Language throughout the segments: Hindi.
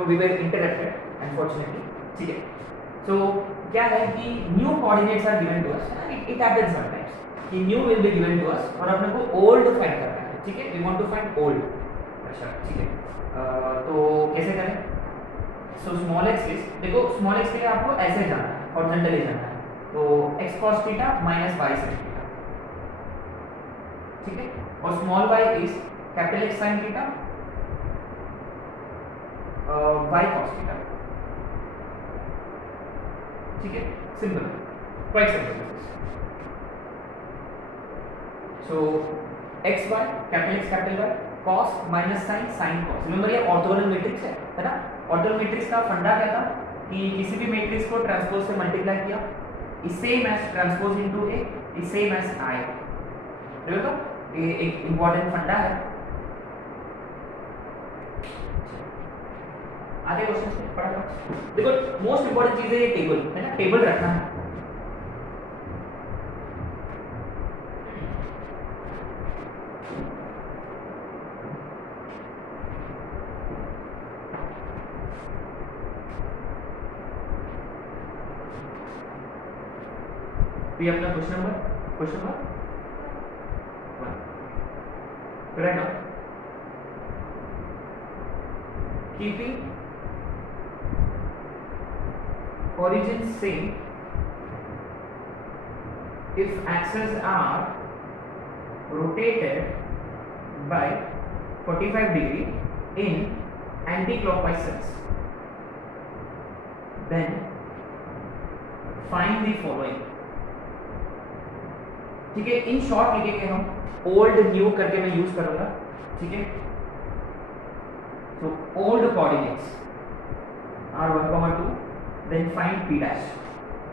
वी वर इंटरप्टेड अनफॉर्चुनेटली, ठीक है। सो क्या है कि new coordinates are given to us, it happens sometimes कि new will be given to us और अपने को ओल्ड फाइंड करना है, ठीक है। We want to find old. अच्छा, ठीक है। तो कैसे करें? सो स्मॉल एक्स इज, देखो स्मॉल एक्स के लिए आपको ऐसे जाना है, हॉरिजॉन्टली जाना है, तो x cos theta minus y sin theta, ठीक है। और small y is capital X sin theta y cos theta, ठीक है। Simple, quite simple. So x y capital X capital Y cos minus sine sine cos, remember ये ऑर्थोगोनल मैट्रिक्स है ना। ऑर्थोगोनल मैट्रिक्स का फंडा क्या था कि किसी भी मैट्रिक्स को ट्रांसपोज से मल्टीप्लाई किया, is same as transpose into A is same as I, remember ये एक इंपॉर्टेंट फंडा है। आगे क्वेश्चन पढ़ा लो। देखो मोस्ट इंपॉर्टेंट चीज है ये टेबल, है ना, टेबल रखना है। ये अपना क्वेश्चन नंबर 1 करेक्ट ना। Keeping origin same if axes are rotated by 45 degree in anti-clockwise sense, then find the following, ठीक है। इन शॉर्ट लिखेंगे हम, ओल्ड न्यू करके मैं यूज करूंगा, ठीक है। तो old coordinates are 1, 2, then find p dash,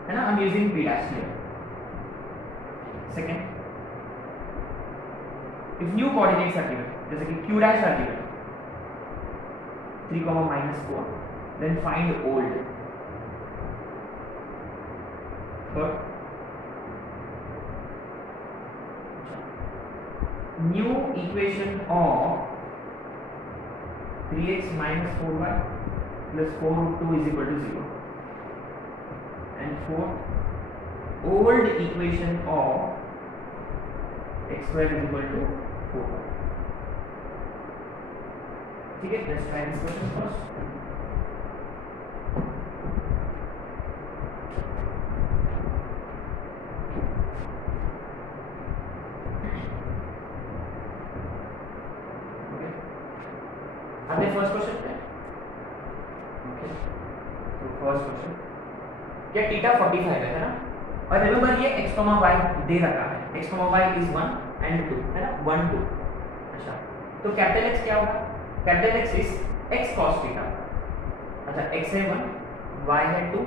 है ना, I'm using p dash here. Second, if new coordinates are given, जैसे कि q dash are given 3, -4, then find old. Third, new equation of 3x minus 4y plus 4√2 is equal to 0. And fourth, old equation of x square is equal to 4y, ठीक है। let's try this question first. okay, आते फर्स्ट क्वेश्चन पे। okay, so first question, क्या थीटा 45 है ना, और रिमेंबर ये x, y दे रखा है, x, y इज 1 एंड 2, है ना, 1, 2। अच्छा, तो कैपिटल X क्या होगा? Capital X is x cos theta. अच्छा, x है 1, y है 2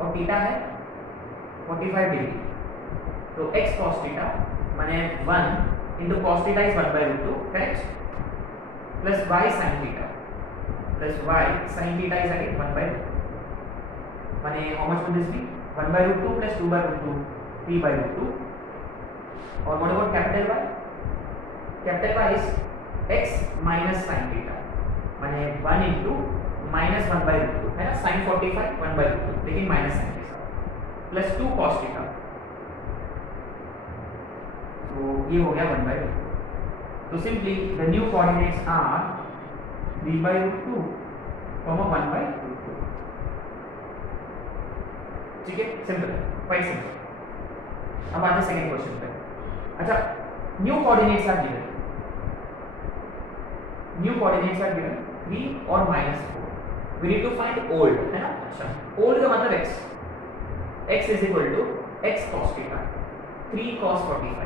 और थीटा है 45 डिग्री, तो x cos थीटा माने 1 into cos theta is 1/√2, correct, plus y sin theta plus y sin theta is again 1/√2, माने how much will this be? 1/√2 plus 2/√2, 3/√2. और what about capital Y? Capital Y is x minus sin theta, माने 1 into minus 1/√2, है ना, sin 45 1/√2, लेकिन माइनस साइन के साथ, प्लस 2 cos थीटा, तो ये हो गया 1/√2। तो simply the new coordinates are 3/√2, 1/√2, ठीक है। Simple, quite simple. अब आते सेकंड क्वेश्चन पे। अच्छा, न्यू कोऑर्डिनेट्स आर गिवन, 3 और -4, we need to find old, है ना। अच्छा, ओल्ड का मतलब x is equal to x cos theta, 3 cos 45,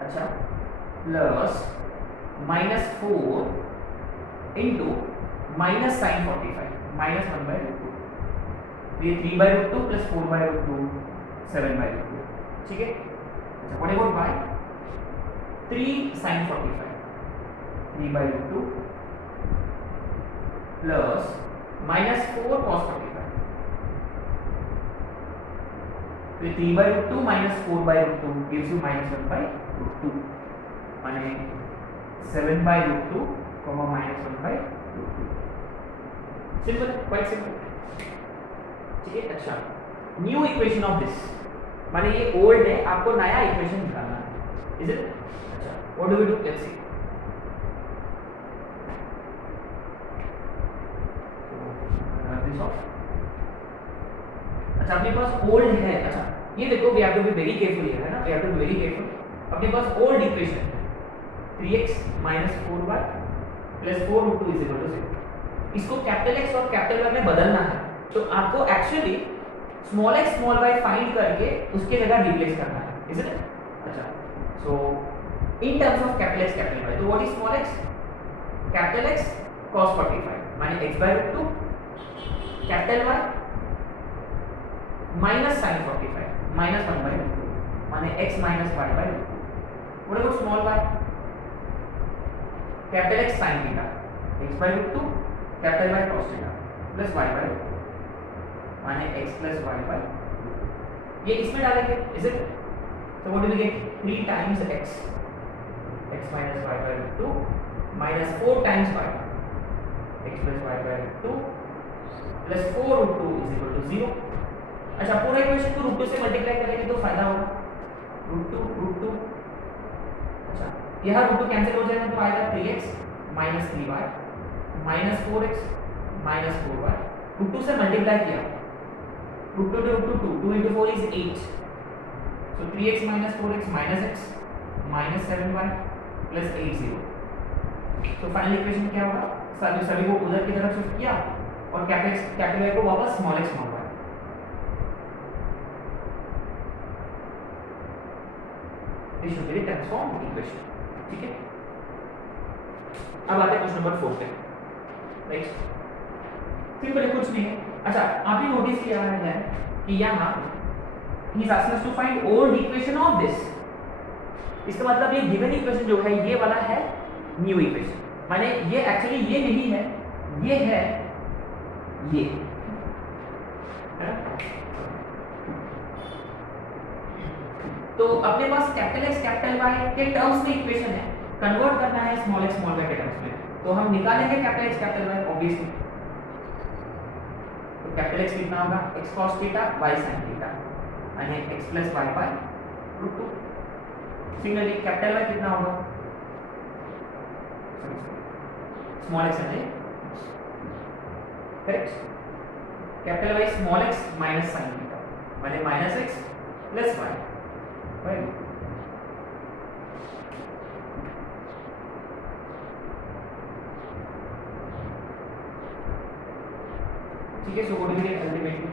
अच्छा, plus -4 into minus sin 45 minus 1/√2, ये 3/√2 plus 4/√2 7/√2, ठीक है। अच्छा, what about y? 3 sin 45 3/√2 plus minus 4 cos 45, तो 3/√2 minus 4/√2 gives you minus 1/√2, माने 7/√2 -1/√2। Simple, quite simple. ठीक है, अच्छा न्यू इक्वेशन ऑफ दिस, माने ये ओल्ड है, आपको नया इक्वेशन निकालना है, इज इट? अच्छा, what do we do, let's see. This of, अच्छा अपने पास ओल्ड है, अच्छा ये देखो, we have to be very careful है ना, we have to be very careful. अपने पास ओल्ड इक्वेशन है 3x - 4y + 4√2 = 0। इसको कैपिटल X और कैपिटल Y में बदलना है, तो आपको actually small x small y find करके उसके जगह रिप्लेस करना है, इज इट? अच्छा, so in terms of capital X capital Y, तो what is small x? Capital X cos 45 माने x/√2, capital Y minus sin 45 -1/√2 माने x - y/√2। What about small y? Capital X sin theta x/√2, capital Y cos theta plus y/√2 माने x + y/√2। ये इसमें डालेंगे, is it? So what do we get? 3 times x - y/√2 minus 4 times y x + y/√2 plus 4√2 = 0। अच्छा, पूरा इक्वेशन को √2 से मल्टीप्लाई करेंगे तो फायदा होगा, √2। अच्छा, यहाँ √2 कैंसिल हो जाएगा तो आएगा 3x - 3y - 4x - 4y। √2 से मल्टीप्लाई किया, √2 to √2 2 into 4 is 8, so 3x - 4x - x - 7y plus 8 0। तो फाइनल इक्वेशन क्या होगा? सभी को उधर की तरफ शिफ्ट किया और कैपिटल Y को वापस small x small y। This should be the transformed equation. ठीक है, अब आते हैं क्वेश्चन नंबर 4 पे। नेक्स्ट सिंपल, कुछ नहीं है। अच्छा, आपने नोटिस किया है कि यहाँ ही is asking us to find old equation of this. इसका मतलब ये गिवन इक्वेशन जो है ये वाला है न्यू इक्वेशन, माने ये एक्चुअली ये नहीं है, ये है ये, है ना? तो अपने पास कैपिटल X कैपिटल Y के टर्म्स में इक्वेशन है, कन्वर्ट करना है स्मॉल x स्मॉल y के टर्म्स में, तो हम निकालेंगे capital X capital Y obviously. तो कैपिटल X कितना होगा? x cos theta y sin theta यानी x + y/√2। Similarly capital Y कितना होगा? स्मॉल x है, correct? Capital Y small x minus sin theta माने -x + y, राइट? ठीक है, सो what is it ultimately?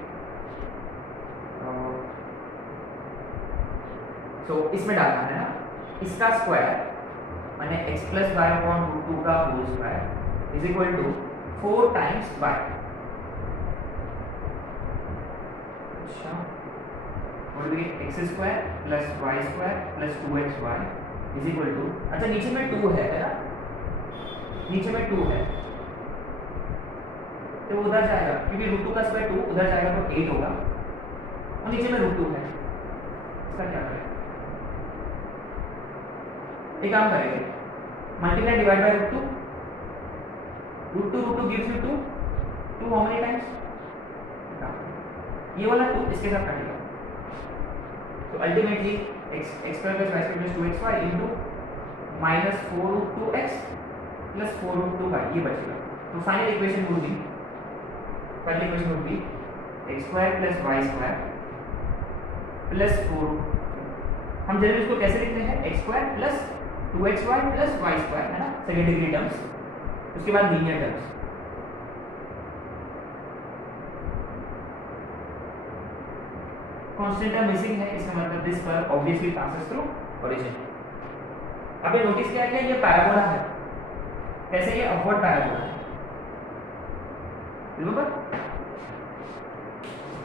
So इसमें डालना है ना, इसका स्क्वायर माने x + y/√2 का whole square is equal to 4 times y। अच्छा, और ये x² + y² + 2xy is equal to, अच्छा नीचे में 2 है ना, नीचे में 2 है तो उधर जाएगा, क्योंकि √2 का स्क्वायर 2 उधर जाएगा तो 8 होगा, और नीचे में √2 है। इसका क्या करें? एक काम करेंगे, multiply divide by √2, √2 gives you 2, 2 how many times? ये वाला 2 इसके साथ काटेगा, तो ultimately x² + y² + 2xy into -4√2x + 4√2y ये बचेगा। तो final equation would be x² + y² + 4, हम जनरली इसको कैसे लिखते हैं? x² + 2xy + y² है ना, सेकंड डिग्री टर्म्स, उसके बाद linear terms. Constant term missing है, इसका मतलब this curve obviously passes through origin. आपने नोटिस किया कि ये पैराबोला है, कैसे? ये अपवर्ड पैराबोला है, रिमेंबर?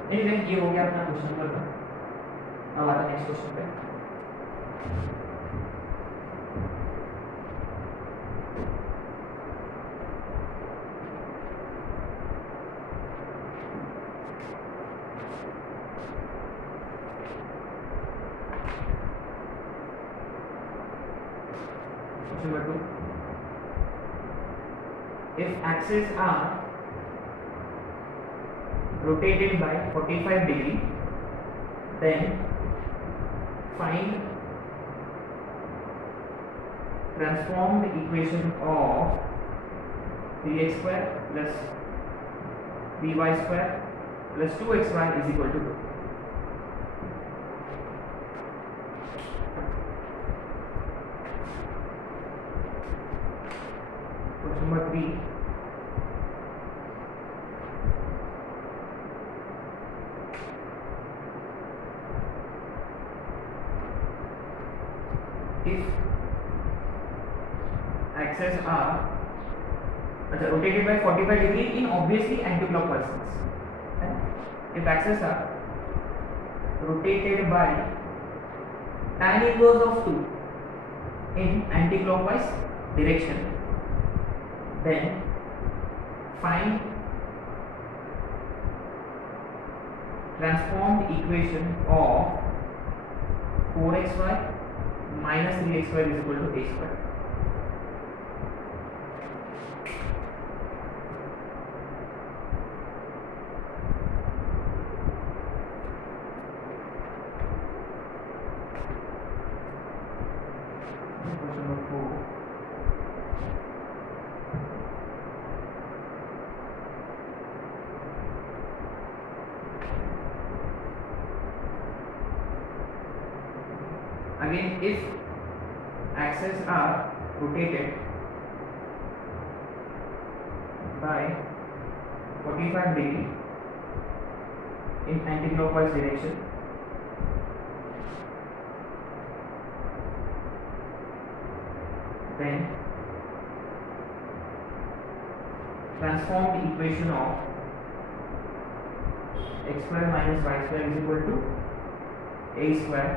एनीवे, ये हो गया अपना क्वेश्चन नंबर 1। अब आता है नेक्स्ट क्वेश्चन पे। Question number 2. If axes are rotated by 45 degree, then find transformed equation of 3x square plus 3y square plus 2xy is equal to 2. Question number 3. If axes are rotated by 45 degree in obviously anti-clockwise sense, if axes are rotated by tan inverse of 2 in anti-clockwise direction, then find transformed equation of 4xy minus 3xy is equal to a square. Question number 4. Again, if axes are rotated by 45 degree in anti-clockwise direction, then transform the equation of x square minus y square is equal to a square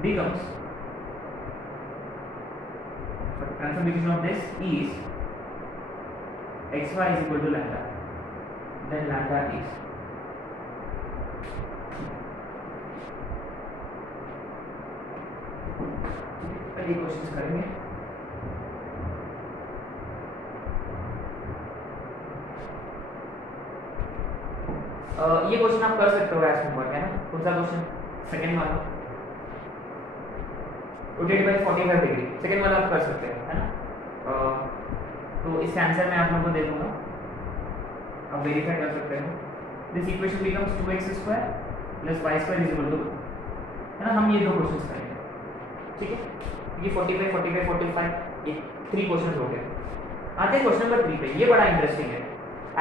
becomes, the transformation of this is xy is equal to lambda, then lambda is ये क्वेश्चंस करेंगे। ये क्वेश्चन आप कर सकते हो एज होमवर्क, है ना। कौन सा क्वेश्चन? सेकंड वाला, रोटेट बाय 45 डिग्री, सेकंड वाला आप कर सकते हैं, है ना। तो इसका आंसर मैं आप लोगों को दे दूंगा, आप वेरीफाई कर सकते हो। This equation becomes 2x square plus y square is equal to, है ना। हम ये दो क्वेश्चंस करेंगे, ठीक है। ये 45 45 45 ये 3 क्वेश्चंस हो गए। आते हैं क्वेश्चन नंबर 3 पे। ये बड़ा इंटरेस्टिंग है।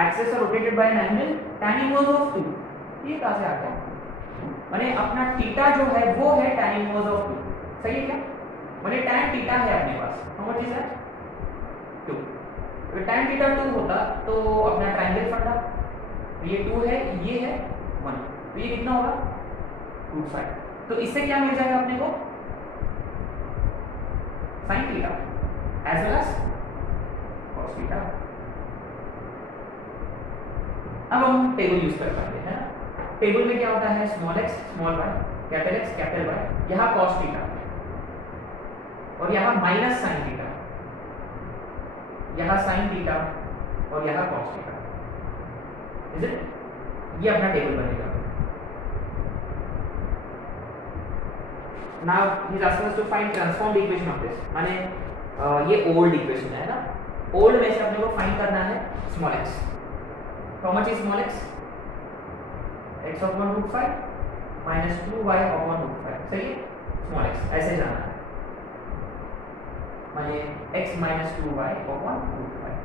Axes are rotated by an angle tan inverse of 2। ये कहां से आता है? माने अपना थीटा जो है वो है tan इनवर्स ऑफ 2, सही है क्या? माने tan थीटा है अपने पास, हाउ मच इज दैट? 2। अगर tan थीटा 2 होता तो अपना ट्रायंगल फंडा, ये 2 है, ये है 1, तो ये कितना होगा? √5। तो इससे क्या मिल जाएगा अपने को? sin theta as well as cos theta. अब हम टेबल यूज कर पाएंगे, है ना। टेबल में क्या होता है? Small x small y, capital X capital Y, यहाँ cos थीटा और यहाँ माइनस sin थीटा, यहाँ sin थीटा और यहाँ cos थीटा, इज इट? ये अपना टेबल बनेगा। Now he is asking us to find transformed equation of this, माने ये ओल्ड इक्वेशन है ना। ओल्ड में से अपने को फाइंड करना है small x। How much is small x? x upon √5 minus 2y upon √5, सही है। स्मॉल x ऐसे जाना है, माने x minus 2y upon √5,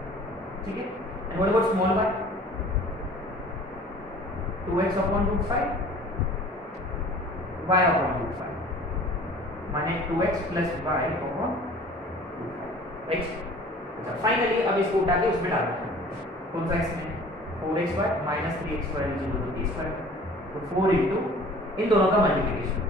ठीक है। And what about small y? 2x upon √5 y upon √5, माने 2x plus y upon √5 x। अच्छा, फाइनली अब इसको उठा के उसमें डालना है। कौन सा इसमें? 4xy minus 3xy is equal to a square, तो 4 into इन दोनों का मल्टीप्लिकेशन,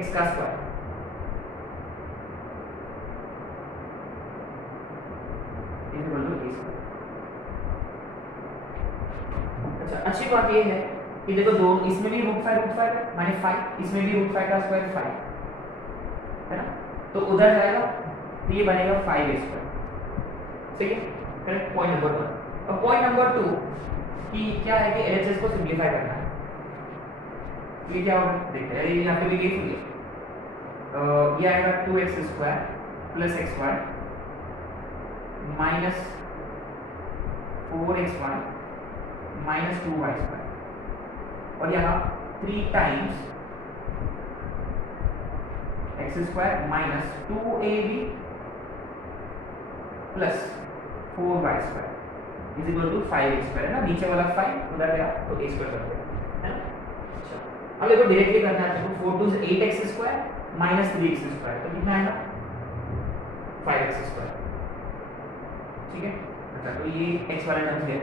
x का square is equal to a square. अच्छा, अच्छी बात ये है कि देखो दो इसमें भी रूट फाइव है माने 5, इसमें भी रूट 5 का स्क्वायर 5 है ना, तो उधर जाएगा तो ये बनेगा 5 स्क्वायर। ठीक है, करेक्ट, पॉइंट नंबर 1। अब पॉइंट नंबर 2 कि क्या है कि एलएचएस को सिंपलीफाई करना है। ये क्या होगा देखते हैं, ये यहाँ पे भी यही हुई है, ये आएगा 2x square plus xy minus 4xy minus 2y square और यहाँ 3 times x square minus 2ab plus 4y square is equal to 5 square है ना, नीचे वाला 5 उधर गया तो a स्क्वायर कर दिया है ना। अच्छा, अब देखो डायरेक्टली करना है तो 4 2 8x square minus 3x square तो कितना आएगा 5x स्क्वायर। ठीक है, अच्छा तो ये x वाला टर्म्स है।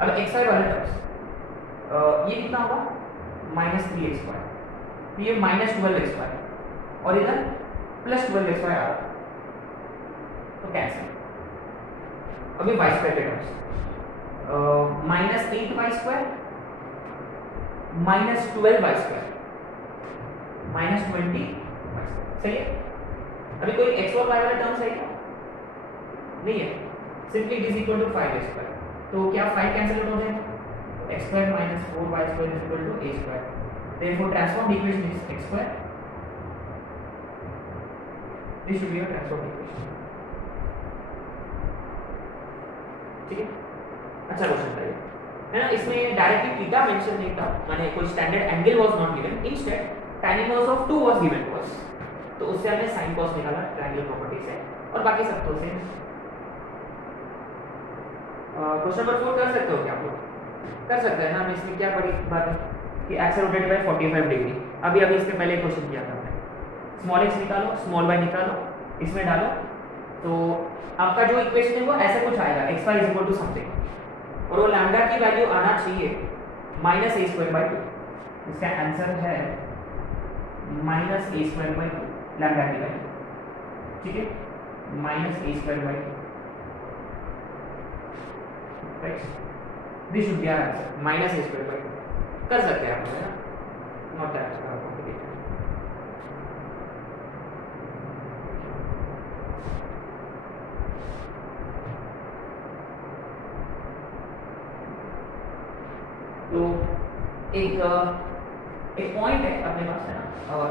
अब xy वाला टर्म्स ये कितना होगा माइनस 3x स्क्वायर, तो ये माइनस 12xy और इधर प्लस 12xy आ रहा तो कैंसिल। अभी y स्क्वायर के terms minus 8y square minus 12y square minus 20y square, सही है। अभी कोई x और y वाला टर्म्स है क्या, नहीं है, simply it is equal to 5 square, तो क्या 5 कैंसिल हो जाएगा, x square minus 4y square is equal to a square, therefore transform equation is x square, this should be a transform equation. ठीक है, अच्छा क्वेश्चन था ये, है ना। इसमें डायरेक्टली थीटा मेंशन नहीं था, माने कोई standard angle was not given, instead tan inverse of 2 was given to us, तो उससे हमने sin cos निकाला ट्रायंगल प्रॉपर्टी से, और बाकी सब तो सेम। क्वेश्चन नंबर 4 कर सकते हो क्या आप लोग, कर सकते हैं ना। हम इसमें क्या बड़ी बात है कि एक्स रोटेटेड बाय 45 डिग्री, अभी इसके पहले क्वेश्चन किया था हमने, स्मॉल x निकालो स्मॉल y निकालो, इसमें डालो तो आपका जो इक्वेशन है वो ऐसे कुछ आएगा, xy is equal to something, और वो लैम्डा की वैल्यू आना चाहिए माइनस ए स्क्वायर बाई 2। इसका आंसर है minus a square by 2 lambda की वैल्यू। ठीक है, minus a square by 2, right, this should be our answer, minus a square by 2 कर सकते हैं आप, है ना, नॉट दैट कॉम्प्लिकेटेड। तो एक पॉइंट है अपने पास, है ना,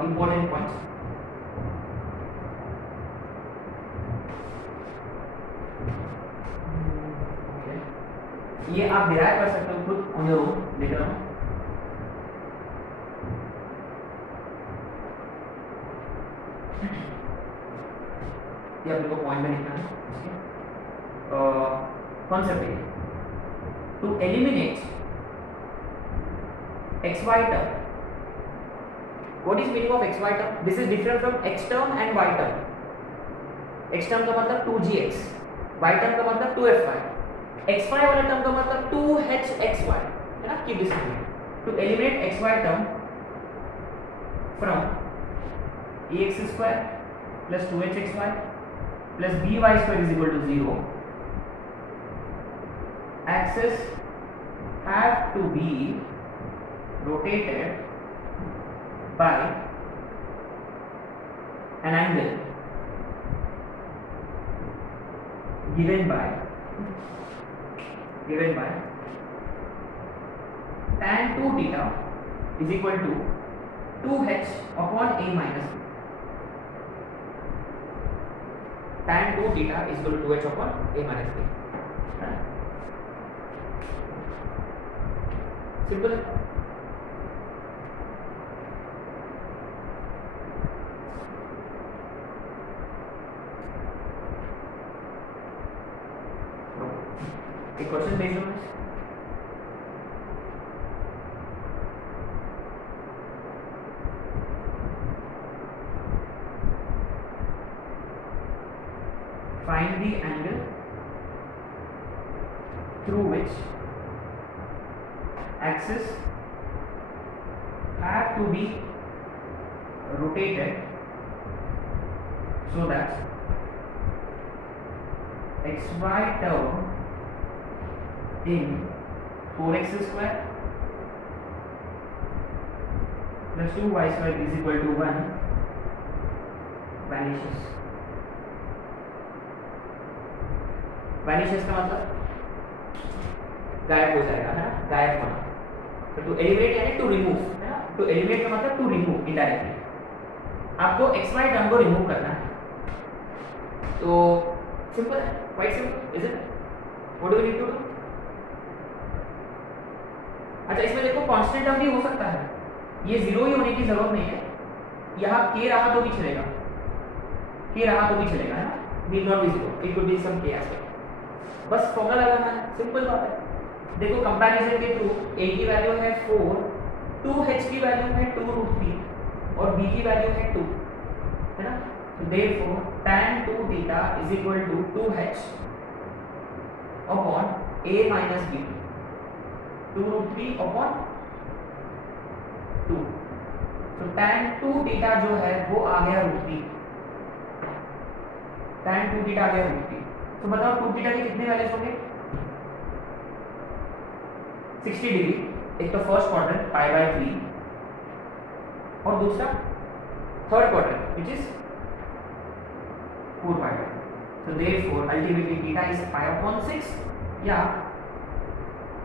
इंपॉर्टेंट पॉइंट्स। ये आप डिराइव कर सकते हो खुद on your own later on. ये अपने को पॉइंट में लिखना है, कॉन्सेप्ट है to eliminate xy term. What is meaning of xy term? This is different from x term and y term. x term का मतलब 2gx, y term का मतलब 2fy, xy वाला term का मतलब 2hxy, है ना। Keep this in mind. To eliminate xy term from ax square plus 2hxy plus by square is equal to 0, axes have to be rotated by an angle given by tan 2 theta is equal to 2h upon a minus b. Tan 2 theta is equal to 2h upon a minus b. Simple. A question based on this. Find the angle through which axes have to be rotated so that xy term in 4x square plus 2y square is equal to 1 vanishes। vanishes का मतलब गायब हो जाएगा, है ना, गायब होना। तो टू एलिमिनेट यानी टू रिमूव, है ना, टू एलिमिनेट का मतलब टू रिमूव इनडायरेक्टली। आपको एक्स वाई टर्म को रिमूव करना है, तो सिंपल है, quite simple, is it? What do we need to do? अच्छा, इसमें देखो कांस्टेंट टर्म भी हो सकता है, ये जीरो ही होने की जरूरत नहीं है, यहाँ के रहा तो भी चलेगा, के रहा तो भी चलेगा, है ना, need not be zero, it could be some k aspect. बस फॉर्मूला लगाना है, सिंपल बात है। देखो कंपैरिजन के थ्रू a की वैल्यू है 4, 2h की वैल्यू है 2√3 और b की वैल्यू है 2, है ना। So therefore tan 2 theta is equal to 2h upon a minus b, 2√3 upon 2। तो tan 2 theta जो है वो आ गया √3, tan 2 theta आ गया √3। तो बताओ 2 theta के कितने वैल्यूज होंगे? 60 डिग्री, एक तो फर्स्ट क्वाड्रेंट π/3 और दूसरा third quadrant which is 4π/3। So therefore ultimately theta is π/6 या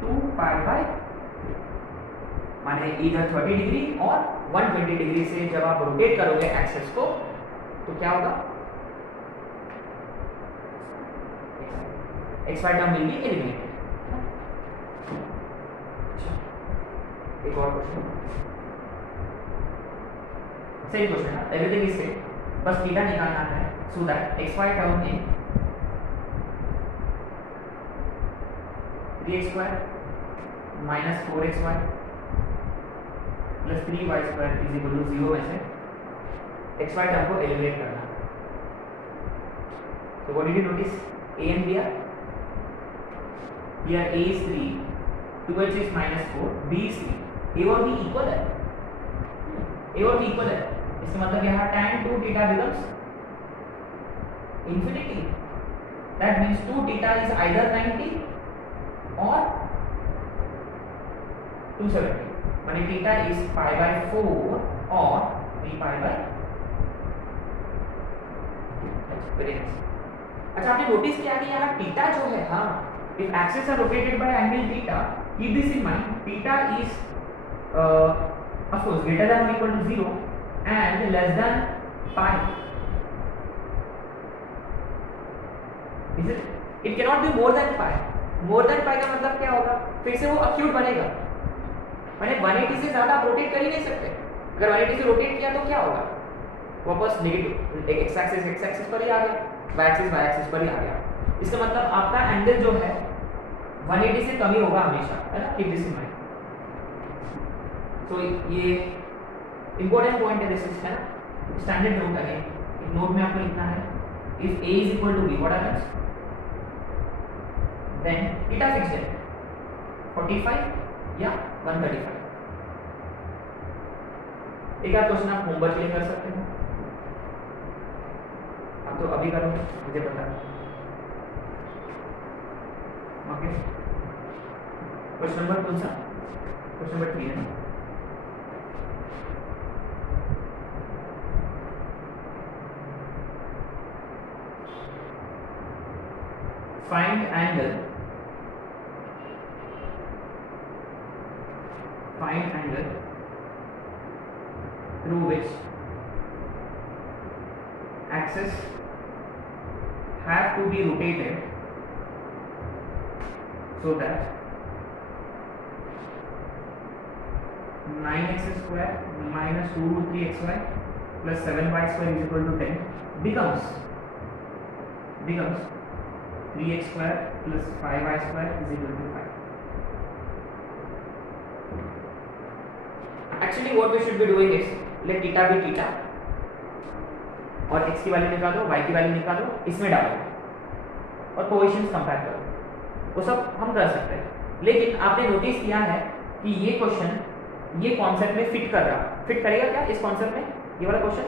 2π/3, माने इधर 30 डिग्री और 120 डिग्री से जब आप रोटेट करोगे एक्सेस को तो क्या होगा? X y term will be eliminated. एक और क्वेश्चन, सेम क्वेश्चन है, एवरीथिंग इज सेम, बस थीटा निकालना है। So that x y term में 3x² minus 4xy plus 3y² is equal to 0 में से एक्स वाई टर्म को एलिमिनेट करना। So what did you notice? A and B are here, A is 3, 2h is minus 4, B is 3, A और B इक्वल है, A और B इक्वल है, इसका मतलब यहाँ tan 2 theta becomes infinity, that means 2 theta is either 90 or 270, माने theta is π/4 or 3π/2। Very nice. अच्छा, आपने नोटिस किया कि यहाँ थीटा जो है, हाँ, if axes are rotated by angle theta, keep this in mind, theta is of course greater than or equal to 0 and less than pi, is it? It cannot be more than pi। more than pi का मतलब क्या होगा? फिर से वो अक्यूट बनेगा, माने 180 से ज्यादा आप रोटेट कर ही नहीं सकते। अगर 180 से रोटेट किया तो क्या होगा? वापस नेगेटिव, एक्स एक्सिस पर ही आ गया, वाई एक्सिस पर ही आ गया। इसका मतलब आपका एंगल जो है 180 से कम ही होगा हमेशा, है ना, कीप दिस इन माइंड। तो ये इंपॉर्टेंट पॉइंट है, दिस इज, है ना, स्टैंडर्ड नोट। अगेन नोट में आपको लिखना है, if a is equal to b what happens, then theta fixed है 45 या 135। एक आध क्वेश्चन आप होमवर्क के लिए कर सकते हैं, आप तो अभी करो, मुझे पता है। ओके, क्वेश्चन नंबर कौन सा? क्वेश्चन नंबर 3 है। Find angle through which axes have to be rotated so that 9x square minus 2√3xy plus 7y square is equal to 10 becomes 3x square plus 5y square is equal to 5। Actually what we should be doing is let theta be theta और x की वैल्यू निकालो, y की वैल्यू निकालो, इसमें डालो और पोजीशंस कंपेयर करो, वो सब हम कर सकते हैं। लेकिन आपने नोटिस किया है कि ये क्वेश्चन ये कॉन्सेप्ट में फिट करेगा क्या इस कॉन्सेप्ट में? ये वाला क्वेश्चन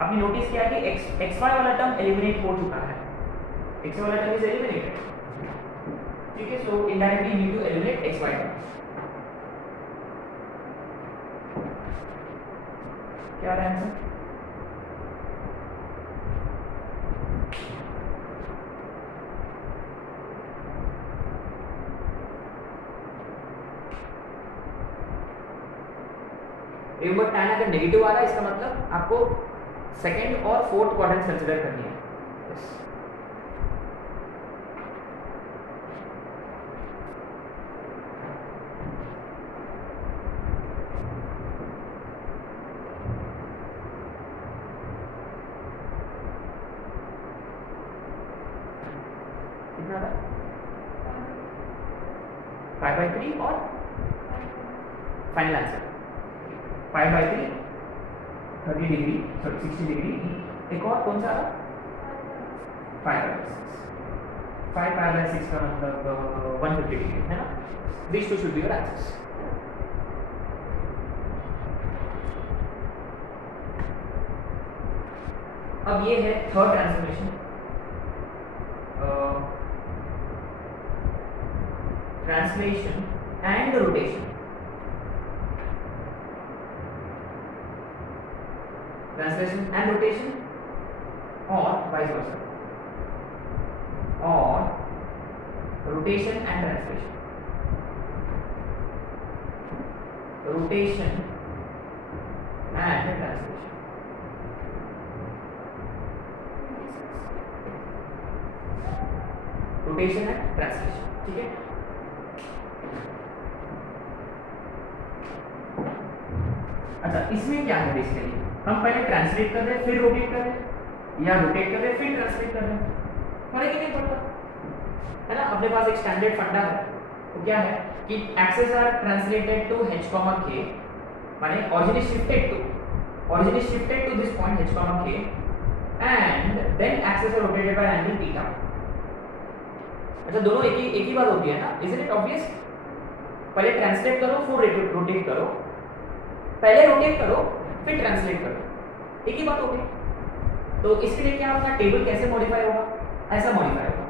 आपने नोटिस किया कि xy वाला टर्म एलिमिनेट हो चुका है, xy वाला टर्म इज एलिमिनेटेड। ठीक है, so indirectly you need to eliminate x y terms. क्या आ रहा है आंसर? एक बार tan अगर नेगेटिव आ रहा है इसका मतलब आपको सेकंड और फोर्थ क्वाड्रेंट कंसीडर करनी है। yes. कितना था? 5/3 और final answer 5/3 30 degree, sorry 60 degree. एक और कौन सा आ रहा? 5/6 का मतलब 150 डिग्री है ना। This two should be your answers. अब ये है third transformation, translation and rotation. Translation and rotation और वाइस वर्सा, और rotation and translation, rotation and translation. Rotation and translation, ठीक है। अच्छा, इसमें क्या है बेसिकली, हम पहले ट्रांसलेट कर रहे हैं फिर रोटेट कर रहे हैं, या रोटेट कर रहे हैं फिर ट्रांसलेट कर रहे हैं, फर्क ही नहीं पड़ता है ना। अपने पास एक स्टैंडर्ड फंडा है, तो क्या है कि axes are translated to h, k, माने origin is shifted to this point h, k, and then axes are rotated by angle theta। अच्छा, दोनों एक ही बात होती है ना, isn't it obvious? पहले ट्रांसलेट करो फिर रोटेट करो, पहले रोटेट करो फिर ट्रांसलेट करो, एक ही बात हो गई। तो इसके लिए क्या अपना टेबल कैसे मॉडिफाई होगा? ऐसा मॉडिफाई होगा,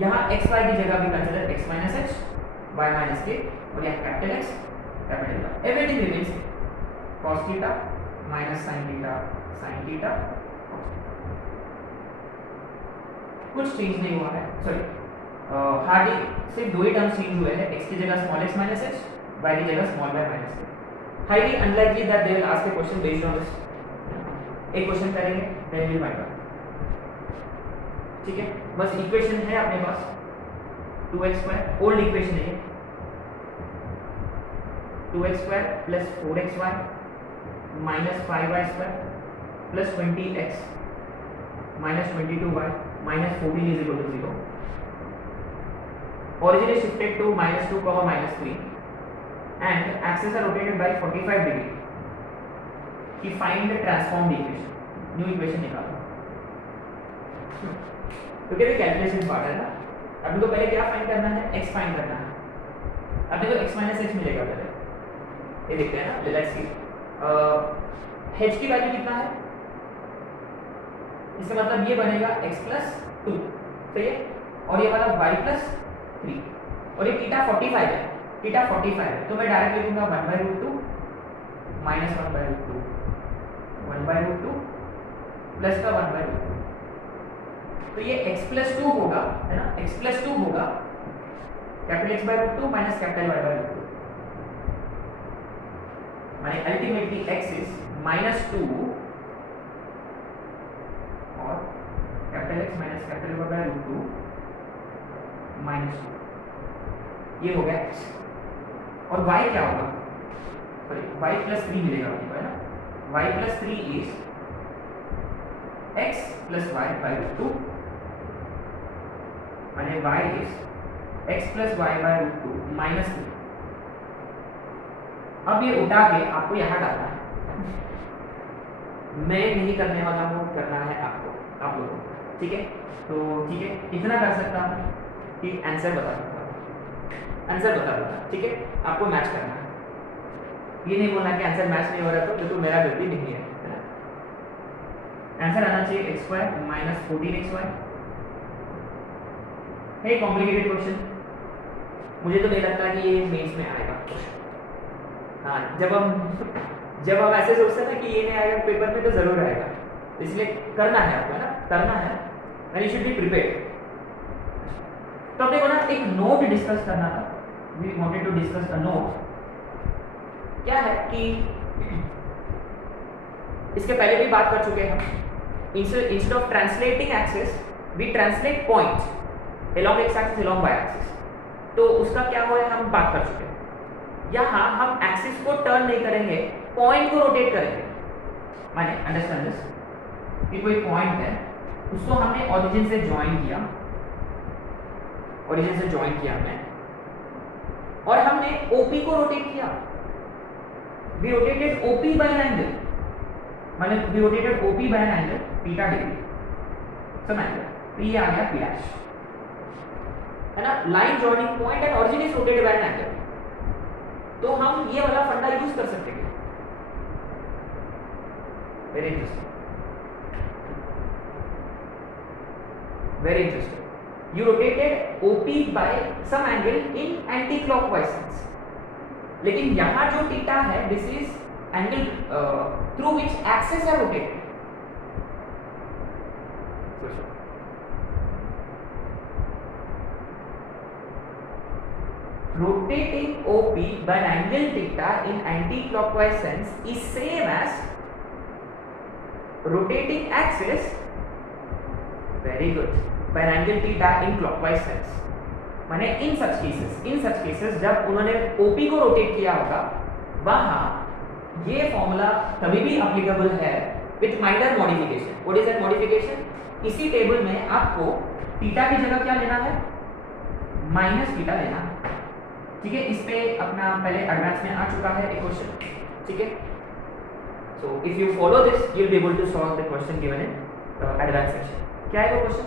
यहाँ x y की जगह भी consider x minus h, y minus k, और यहाँ capital X capital Y, everything remains cos theta minus sin theta sin theta, कुछ चेंज नहीं हुआ है। सॉरी, हार्डली सिर्फ दो ही टर्म्स चेंज हुए हैं, x की जगह small x minus h, y की जगह small y minus k। Highly unlikely that they will ask A question based on this. एक क्वेश्चन करेंगे देन विल फाइंड आउट, ठीक है। बस इक्वेशन है अपने पास 2x², ओल्ड इक्वेशन है 2x² plus 4xy minus 5y² plus 20x minus 22y minus 14 is equal to 0। Origin is shifted to -2, -3 and axes are rotated by 45 degree। कि find the transformed equation, new equation निकालो। तो क्या कैलकुलेशन पार्ट है ना। अभी तो पहले क्या फाइंड करना है? x फाइंड करना है। अपने को x minus h मिलेगा पहले, ये देखते हैं ना, लेट्स सी h की वैल्यू कितना है, इसका मतलब ये बनेगा x plus 2, सही है, और ये वाला y plus 3, और ये थीटा 45 है, थीटा 45 है, तो मैं डायरेक्ट लिखूंगा 1/√2 माइनस 1/√2 1/√2 प्लस का 1/√2। तो ये x plus 2 होगा, है ना, x plus 2 होगा capital x/√2 minus capital y/√2, माने अल्टीमेटली x इज -2 और capital x minus capital y/√2 -2, ये हो गया x। और y क्या होगा? सॉरी, y plus 3 मिलेगा आपको, है ना। y plus 3 is x plus y/√2, माने y is x plus y/√2 -3। अब ये उठा के आपको यहाँ डालना है, मैं नहीं करने वाला हूँ, करना है आपको, आप लोगों को, ठीक है। तो ठीक है, इतना कर सकता हूँ कि आंसर बता सकता हूँ, आंसर बता दूंगा, ठीक है। आपको मैच करना है, ये नहीं बोलना कि आंसर मैच नहीं हो रहा तो मेरा गलती नहीं है ना। आंसर आना चाहिए x² माइनस 14xy है कॉम्प्लिकेटेड क्वेश्चन, मुझे तो नहीं लगता कि ये मेंस में आएगा क्वेश्चन। हाँ, जब हम ऐसे सोचते हैं ना कि ये नहीं आएगा पेपर में, तो जरूर आएगा, इसलिए करना है आपको, है ना, करना है, and you should be prepared. तो अपने को ना एक नोट डिस्कस करना था, we wanted to discuss a note. क्या है कि इसके पहले भी बात कर चुके हैं हम, instead of translating axis we translate point along x axis along y axis, तो उसका क्या हुआ है हम बात कर चुके हैं। यहाँ हम एक्सिस को टर्न नहीं करेंगे, पॉइंट को रोटेट करेंगे। माने अंडरस्टैंड दिस, कि कोई पॉइंट है, उसको हमने ओरिजिन से ज्वाइन किया, ओरिजिन से ज्वाइन किया हमने, और हमने OP को रोटेट किया, we rotated OP by an angle, माने we rotated OP by an angle theta degree, समझ गए, तो ये आ गया P डैश, है ना, line joining point and origin is rotated by an angle. तो हम ये वाला फंडा यूज कर सकते हैं, very interesting, very interesting. You rotated OP by some angle in anti clockwise sense, लेकिन यहां जो थीटा है this is angle through which axis are rotated. Rotating OP by an angle theta in anti-clockwise sense is same as rotating axis, very good, by an angle theta in clockwise sense। माने in such cases जब उन्होंने OP को रोटेट किया होगा, वहां ये फॉर्मूला तभी भी एप्लीकेबल है with minor modification. What is that modification? इसी टेबल में आपको थीटा की जगह क्या लेना है, माइनस थीटा लेना है, ठीक है। इस पे अपना पहले एडवांस में आ चुका है एक क्वेश्चन, ठीक है। So if you follow this you will be able to solve the question given in advance section. क्या है वो क्वेश्चन?